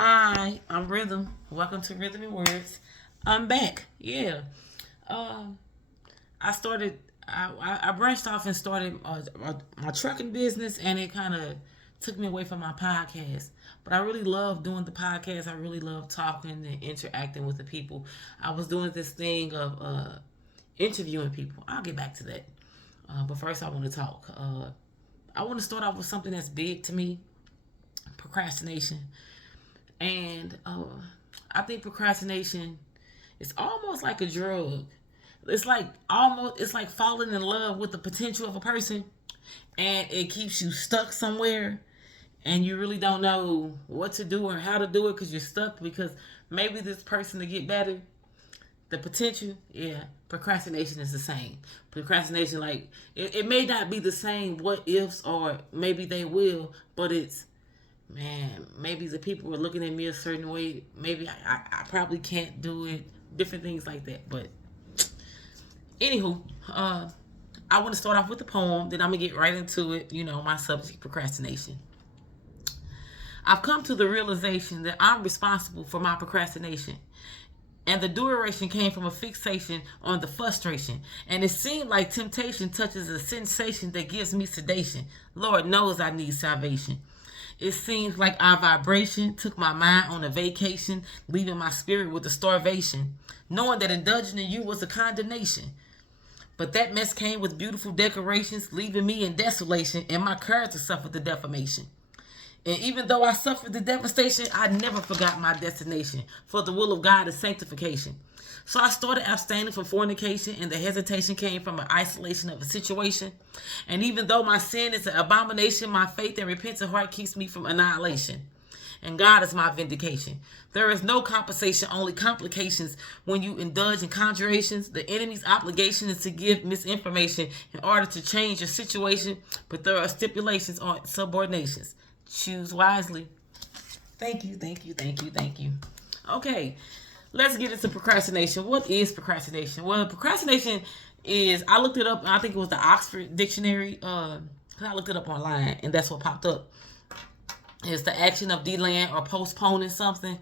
Hi, I'm Rhythm. Welcome to Rhythm and Words. I'm back. Yeah. Um, I started. I branched off and started my trucking business, and it kind of took me away from my podcast. But I really love doing the podcast. I really love talking and interacting with the people. I was doing this thing of interviewing people. I'll get back to that. But first, I want to talk. I want to start off with something that's big to me: procrastination. And I think procrastination is almost like a drug. It's like falling in love with the potential of a person, and it keeps you stuck somewhere, and you really don't know what to do or how to do it because you're stuck. Because maybe this person to get better, the potential, yeah. Procrastination is the same. Procrastination, like it may not be the same what ifs, or maybe they will, but it's man, maybe the people were looking at me a certain way. Maybe I probably can't do it. Different things like that. But anywho, I want to start off with the poem. Then I'm gonna get right into it. You know, my subject, procrastination. I've come to the realization that I'm responsible for my procrastination. And the duration came from a fixation on the frustration. And it seemed like temptation touches a sensation that gives me sedation. Lord knows I need salvation. It seems like our vibration took my mind on a vacation, leaving my spirit with a starvation, knowing that indulging in you was a condemnation. But that mess came with beautiful decorations, leaving me in desolation, and my character suffered the defamation. And even though I suffered the devastation, I never forgot my destination. For the will of God is sanctification. So I started abstaining from fornication, and the hesitation came from an isolation of a situation. And even though my sin is an abomination, my faith and repentant heart keeps me from annihilation. And God is my vindication. There is no compensation, only complications when you indulge in conjurations. The enemy's obligation is to give misinformation in order to change your situation, but there are stipulations on subordinations. Choose wisely. Thank you, thank you, thank you, thank you. Okay, let's get into procrastination. What is procrastination? Well, procrastination is, I looked it up, I think it was the Oxford Dictionary. I looked it up online, and that's what popped up. It's the action of delaying or postponing something.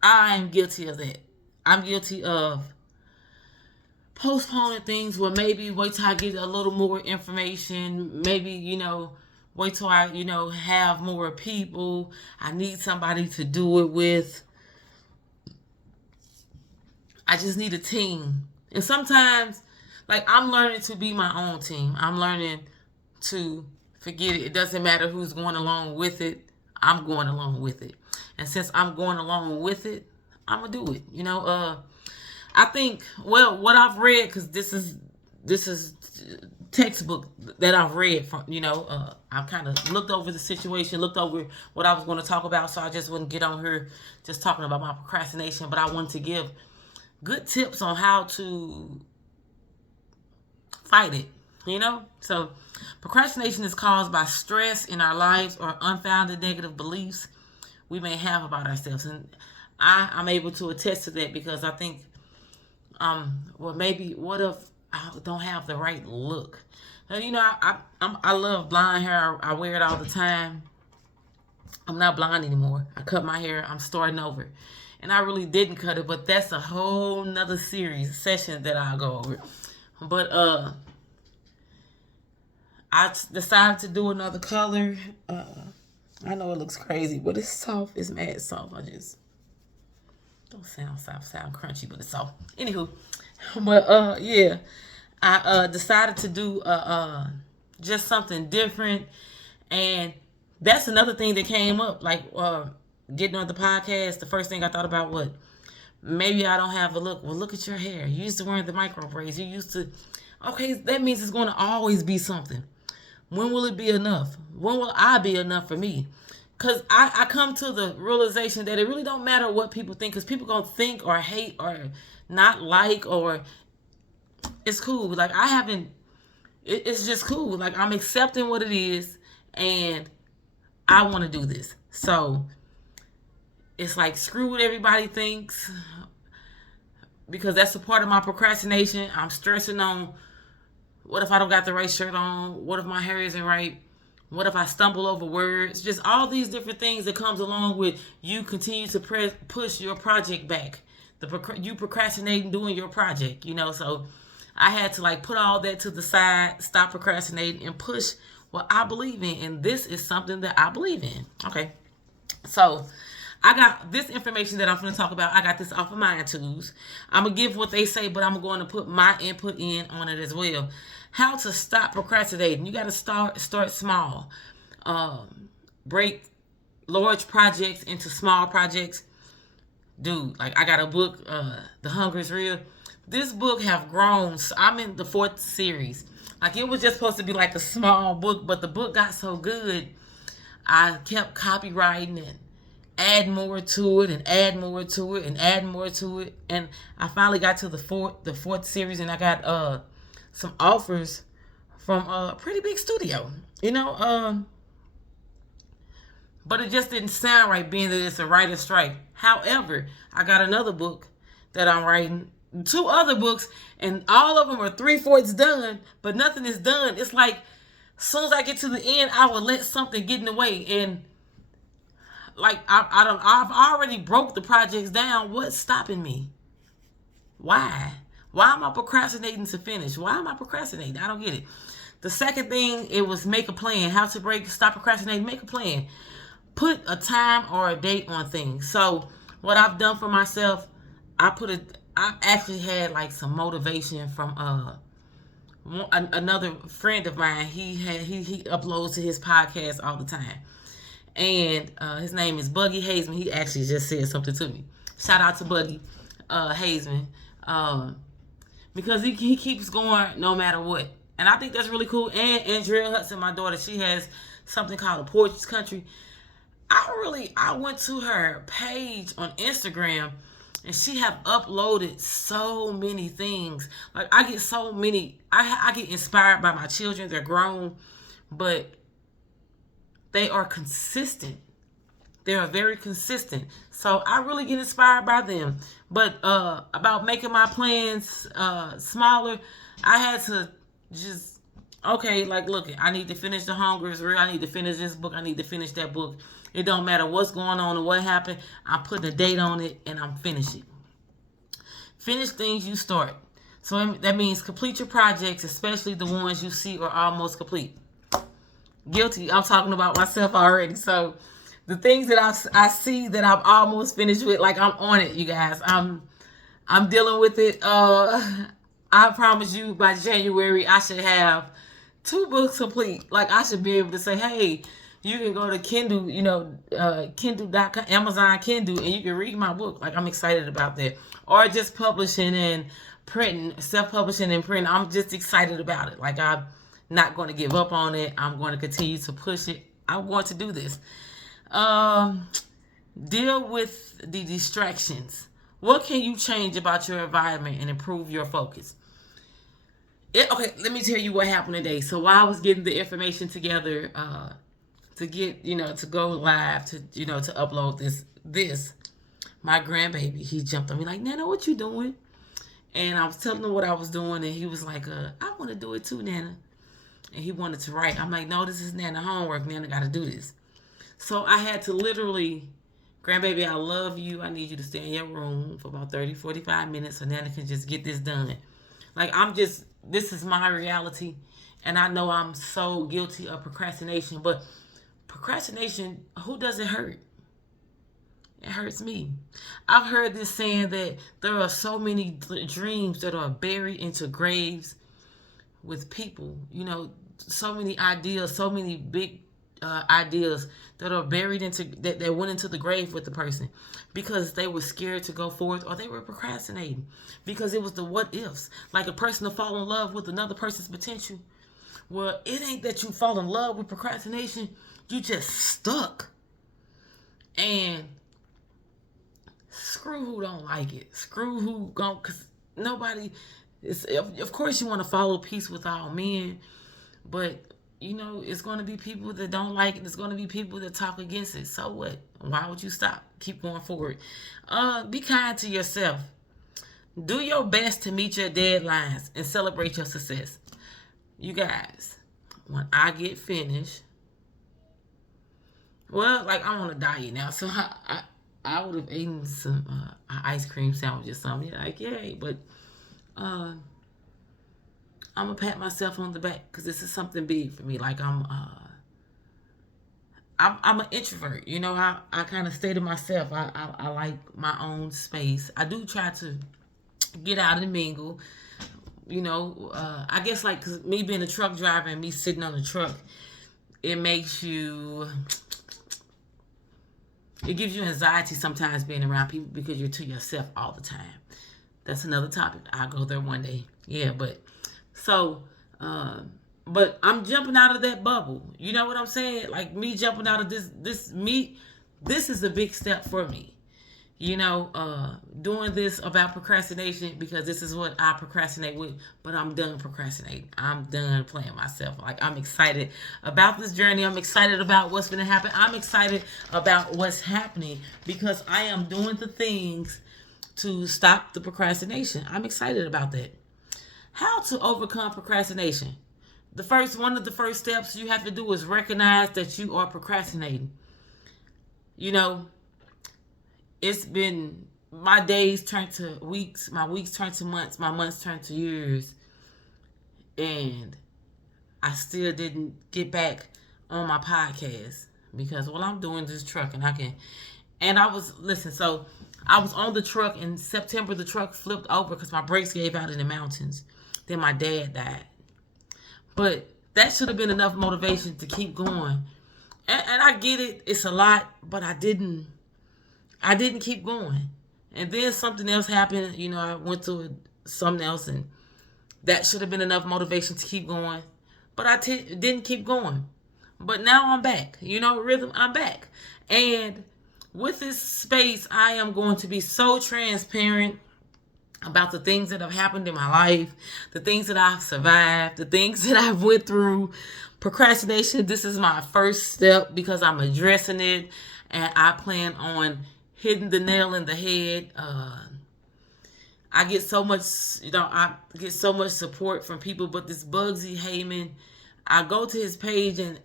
I'm guilty of that. I'm guilty of postponing things. Well, maybe wait till I get a little more information. Maybe, wait till I, have more people. I need somebody to do it with. I just need a team. And sometimes, like, I'm learning to be my own team. I'm learning to forget it. It doesn't matter who's going along with it. I'm going along with it. And since I'm going along with it, I'm going to do it. I think, well, what I've read, because this is textbook that I've read from, I've kind of looked over the situation, looked over what I was going to talk about, so I just wouldn't get on here just talking about my procrastination, but I wanted to give good tips on how to fight it. So procrastination is caused by stress in our lives or unfounded negative beliefs we may have about ourselves. And I'm able to attest to that because I think, well, maybe what if I don't have the right look? I love blonde hair. I wear it all the time. I'm not blonde anymore. I cut my hair. I'm starting over. And I really didn't cut it, but that's a whole nother session that I'll go over. But I decided to do another color. I know it looks crazy, but it's soft. It's mad soft. I just don't sound crunchy, but it's soft. Anywho, but yeah, I decided to do just something different, and that's another thing that came up. Like getting on the podcast, the first thing I thought about was maybe I don't have a look. Well, look at your hair. You used to wear the micro braids. You used to. Okay, that means it's going to always be something. When will it be enough? When will I be enough for me? Because I come to the realization that it really don't matter what people think, because people going to think or hate or not like, or it's cool. Like, it's just cool. Like, I'm accepting what it is, and I want to do this. So, it's like, screw what everybody thinks, because that's a part of my procrastination. I'm stressing on, what if I don't got the right shirt on? What if my hair isn't right? What if I stumble over words? Just all these different things that comes along with you continue to push your project back. You procrastinating doing your project, So I had to like put all that to the side, stop procrastinating, and push what I believe in. And this is something that I believe in. Okay, so I got this information that I'm going to talk about. I got this off of my iTunes. I'm going to give what they say, but I'm going to put my input in on it as well. How to stop procrastinating. You got to start small. Break large projects into small projects. Dude, like I got a book, The Hunger is Real. This book have grown. So I'm in the 4th series. Like it was just supposed to be like a small book, but the book got so good. I kept copywriting and add more to it and add more to it and add more to it. And I finally got to the fourth series, and I got some offers from a pretty big studio, but it just didn't sound right being that it's a writer's strike. However, I got another book that I'm writing, 2 other books, and all of them are 3/4 done, but nothing is done. It's like as soon as I get to the end, I will let something get in the way. And like I've already broke the projects down. What's stopping me? Why am I procrastinating to finish? Why am I procrastinating? I don't get it. The second thing, it was make a plan. How to stop procrastinating. Make a plan. Put a time or a date on things. So what I've done for myself, I actually had like some motivation from another friend of mine. He uploads to his podcast all the time. And his name is Buggy Hazeman. He actually just said something to me. Shout out to Buggy Hazeman. Because he keeps going no matter what. And I think that's really cool. And Andrea Hudson, my daughter, she has something called A Poetry's Country. I went to her page on Instagram, and she have uploaded so many things. Like I get so many, I get inspired by my children. They're grown, but they are consistent. They are very consistent. So I really get inspired by them. But about making my plans smaller, I had to just, okay, like, look, I need to finish The Hunger is Real. I need to finish this book. I need to finish that book. It don't matter what's going on or what happened. I'm putting a date on it, and I'm finishing. Finish things you start. So that means complete your projects, especially the ones you see are almost complete. Guilty. I'm talking about myself already. So the things that I see that I'm almost finished with, like I'm on it, you guys. I'm dealing with it. I promise you by January I should have 2 books complete. Like I should be able to say, hey, you can go to Kindle, Kindle.com, Amazon Kindle, and you can read my book. Like I'm excited about that. Or just publishing and printing, self-publishing and printing. I'm just excited about it. Like I'm not going to give up on it. I'm going to continue to push it. I'm going to do this. Deal with the distractions. What can you change about your environment and improve your focus? Okay, let me tell you what happened today. So while I was getting the information together to get, to go live, to upload this, my grandbaby, he jumped on me like, Nana, what you doing? And I was telling him what I was doing, and he was like, I want to do it too, Nana. And he wanted to write. I'm like, no, this is Nana homework. Nana got to do this. So I had to literally, grandbaby, I love you. I need you to stay in your room for about 30, 45 minutes so Nana can just get this done. Like, this is my reality. And I know I'm so guilty of procrastination. But procrastination, who does it hurt? It hurts me. I've heard this saying that there are so many dreams that are buried into graves with people. So many ideas, so many big ideas that are buried that went into the grave with the person because they were scared to go forth, or they were procrastinating because it was the what ifs. Like a person to fall in love with another person's potential. Well, it ain't that you fall in love with procrastination. You just stuck. And screw who don't like it. Screw who don't, because nobody is, of course you want to follow peace with all men, but it's going to be people that don't like it. There's going to be people that talk against it. So what? Why would you stop? Keep going forward. Be kind to yourself. Do your best to meet your deadlines and celebrate your success. You guys, when I get finished, Well, like I'm on a diet now, so I would have eaten some ice cream sandwich or something. Yeah, like yay, but uh, I'm gonna pat myself on the back because this is something big for me. Like I'm an introvert. You know, I kind of stay to myself. I like my own space. I do try to get out and mingle. You know, I guess like 'cause me being a truck driver and me sitting on the truck, it makes you, it gives you anxiety sometimes being around people because you're to yourself all the time. That's another topic. I'll go there one day. Yeah, but so, uh, but I'm jumping out of that bubble. You know what I'm saying? Like me jumping out of this is a big step for me. You know, doing this about procrastination because this is what I procrastinate with, but I'm done procrastinating. I'm done playing myself. Like, I'm excited about this journey. I'm excited about what's going to happen. I'm excited about what's happening because I am doing the things to stop the procrastination. I'm excited about that. How to overcome procrastination? One of the first steps you have to do is recognize that you are procrastinating. You know, it's been my days turned to weeks, my weeks turned to months, my months turned to years, and I still didn't get back on my podcast because while I'm doing this truck and I was listen, so I was on the truck in September. The truck flipped over because my brakes gave out in the mountains. Then my dad died, but that should have been enough motivation to keep going. And I get it, it's a lot, but I didn't keep going. And then something else happened. You know, I went to something else, and that should have been enough motivation to keep going. But didn't keep going. But now I'm back. You know, Rhythm, I'm back. And with this space, I am going to be so transparent about the things that have happened in my life, the things that I've survived, the things that I've went through. Procrastination, this is my first step because I'm addressing it, and I plan on hitting the nail in the head. I get so much, I get so much support from people, but this Bugsy Heyman, I go to his page and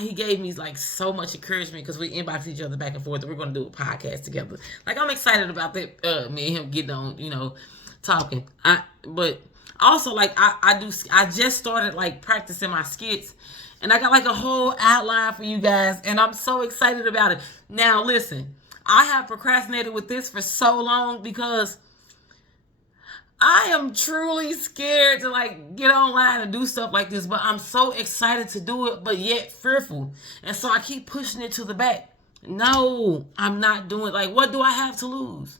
he gave me like so much encouragement because we inbox each other back and forth. We're going to do a podcast together. Like, I'm excited about that. Me and him getting on, talking. But also, like, I just started like practicing my skits, and I got like a whole outline for you guys, and I'm so excited about it. Now, listen, I have procrastinated with this for so long because I am truly scared to like get online and do stuff like this, but I'm so excited to do it, but yet fearful. And so I keep pushing it to the back. No, I'm not doing it. Like, what do I have to lose?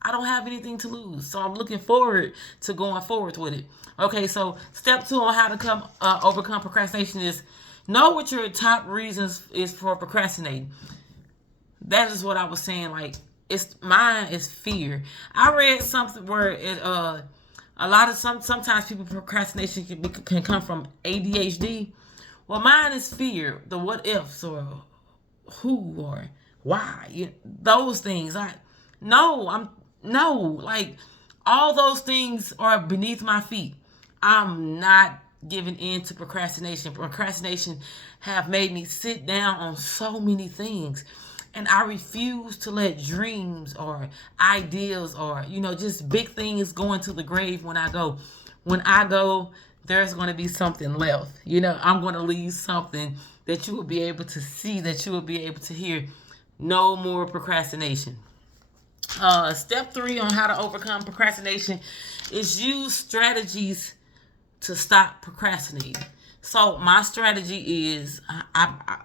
I don't have anything to lose. So I'm looking forward to going forward with it. Okay, so step 2 on how to overcome procrastination is know what your top reasons is for procrastinating. That is what I was saying. Like, mine is fear. I read something where sometimes people procrastination can come from ADHD. Well, mine is fear, the what ifs or who or why, those things. Like, all those things are beneath my feet. I'm not giving in to procrastination. Procrastination have made me sit down on so many things. And I refuse to let dreams or ideas or, just big things go into the grave when I go. When I go, there's going to be something left. I'm going to leave something that you will be able to see, that you will be able to hear. No more procrastination. Step 3 on how to overcome procrastination is use strategies to stop procrastinating. So my strategy is,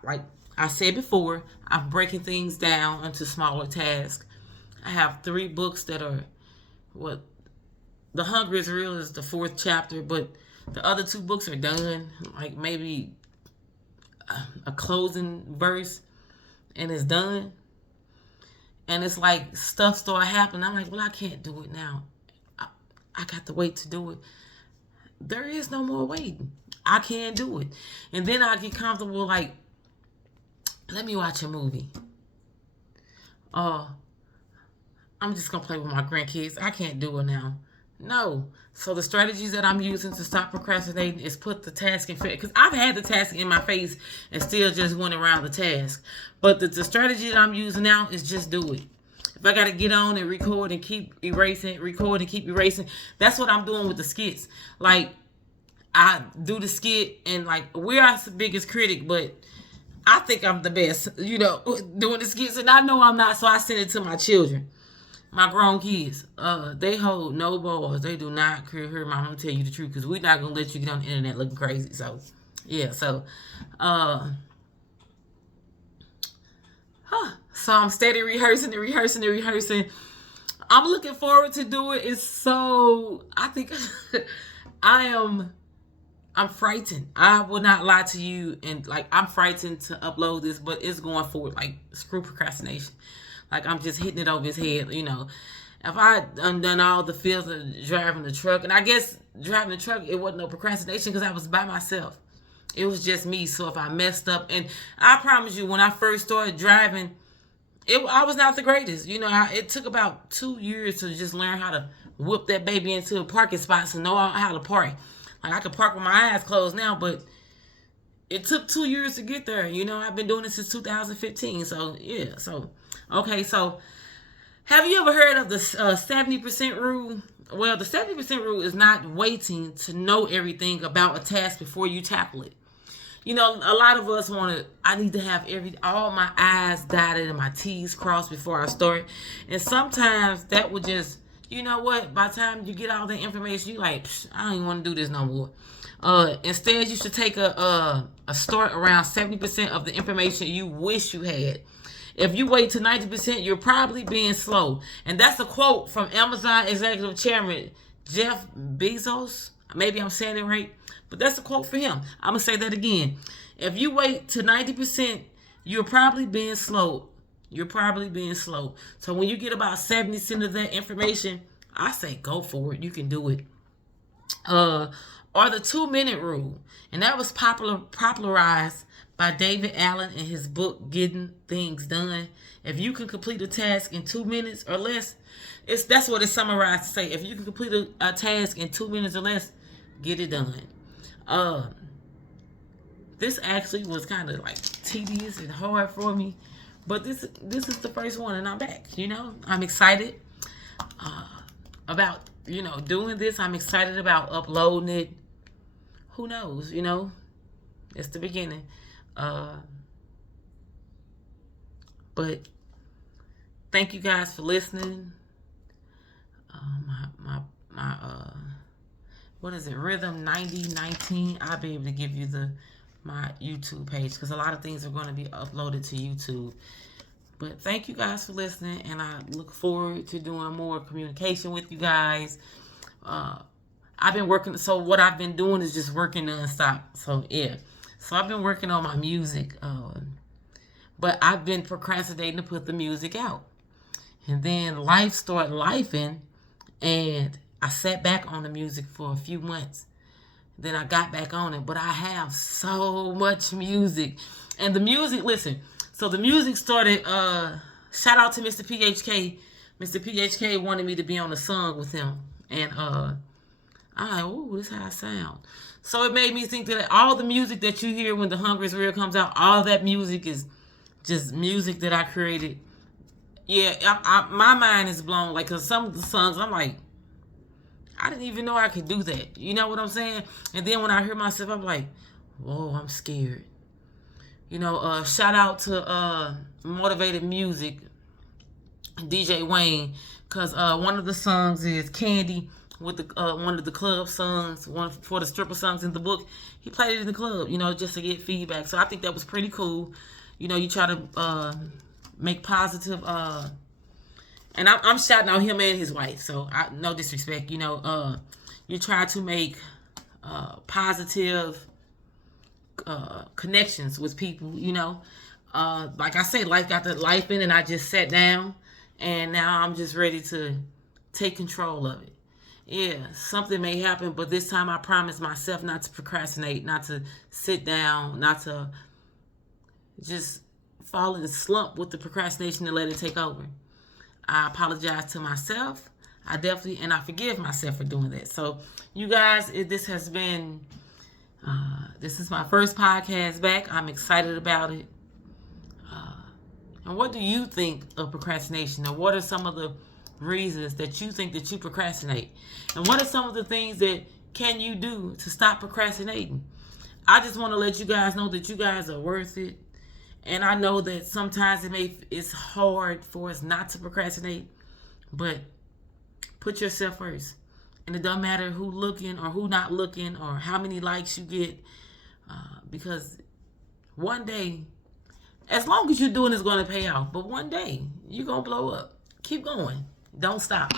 like I said before, I'm breaking things down into smaller tasks. I have 3 books that are The Hunger is Real is the 4th chapter, but the other 2 books are done. Like maybe a closing verse and it's done. And it's like stuff started happening. I'm like, well, I can't do it now. I got to wait to do it. There is no more waiting. I can't do it. And then I get comfortable, like, let me watch a movie. I'm just going to play with my grandkids. I can't do it now. No. So the strategies that I'm using to stop procrastinating is put the task in face. Because I've had the task in my face and still just went around the task. But the strategy that I'm using now is just do it. If I got to get on and record and keep erasing, record and keep erasing, that's what I'm doing with the skits. Like, I do the skit and like, we're our biggest critic, but I think I'm the best, doing the skits. And I know I'm not, so I send it to my children. My grown kids, they hold no balls. They do not care. Her mom, I'm gonna tell you the truth, because we're not gonna let you get on the internet looking crazy. So, yeah. So, so I'm steady rehearsing. I'm looking forward to do it. It's so, I think I'm frightened. I will not lie to you, and like I'm frightened to upload this, but it's going forward. Like, screw procrastination. Like, I'm just hitting it over his head, If I done all the feels of driving the truck, and I guess driving the truck, it wasn't no procrastination because I was by myself. It was just me. So if I messed up, and I promise you, when I first started driving, I was not the greatest. It took about 2 years to just learn how to whip that baby into a parking spot and know how to park. Like, I could park with my eyes closed now, but it took 2 years to get there. I've been doing this since 2015. So, yeah. So, okay. So, have you ever heard of the 70% rule? Well, the 70% rule is not waiting to know everything about a task before you tackle it. A lot of us I need to have all my I's dotted and my T's crossed before I start. And sometimes that would just, by the time you get all the information, you like, I don't even want to do this no more. Instead, you should take a start around 70% of the information you wish you had. If you wait to 90%, you're probably being slow. And that's a quote from Amazon Executive Chairman Jeff Bezos. Maybe I'm saying it right, but that's a quote for him. I'm going to say that again. If you wait to 90%, you're probably being slow. So when you get about 70% of that information, I say go for it. You can do it. Or the 2-minute rule. And that was popularized by David Allen in his book, Getting Things Done. If you can complete a task in 2 minutes or less, that's what it's summarized to say. If you can complete a task in 2 minutes or less, get it done. This actually was kind of like tedious and hard for me, but this is the first one, and I'm back. I'm excited about doing this. I'm excited about uploading it. Who knows? It's the beginning. But thank you guys for listening. My what is it? Rhythm 9019. I'll be able to give you my YouTube page, because a lot of things are going to be uploaded to YouTube. But thank you guys for listening, and I look forward to doing more communication with you guys. I've been working, so what I've been doing is just working nonstop. So yeah. So I've been working on my music, but I've been procrastinating to put the music out. And then life started lifing, and I sat back on the music for a few months. Then I got back on it, but I have so much music. And the music, listen, so the music started, shout out to Mr. PHK. Mr. PHK wanted me to be on the song with him. And I'm like, ooh, this is how I sound. So it made me think that all the music that you hear when The Hunger is Real comes out, all that music is just music that I created. Yeah, my mind is blown. Like, because some of the songs, I'm like, I didn't even know I could do that. You know what I'm saying? And then when I hear myself, I'm like, whoa, I'm scared. Shout out to Motivated Music, DJ Wayne, because one of the songs is Candy, with one of the club songs, one for the stripper songs in the book. He played it in the club, just to get feedback. So I think that was pretty cool. You try to make positive, and I'm shouting out him and his wife. So no disrespect, you try to make positive connections with people. Like I said, life got the life in, and I just sat down, and now I'm just ready to take control of it. Yeah, something may happen, but this time I promise myself not to procrastinate, not to sit down, not to just fall in a slump with the procrastination and let it take over. I apologize to myself. I definitely, and I forgive myself for doing that. So, you guys, this has been, this is my first podcast back. I'm excited about it. And what do you think of procrastination? Or what are some of the reasons that you think that you procrastinate? And what are some of the things that can you do to stop procrastinating? I just want to let you guys know that you guys are worth it. And I know that sometimes it's hard for us not to procrastinate, but put yourself first. And it doesn't matter who looking or who not looking or how many likes you get, because one day, as long as you're doing, it's going to pay off. But one day, you're going to blow up. Keep going. Don't stop.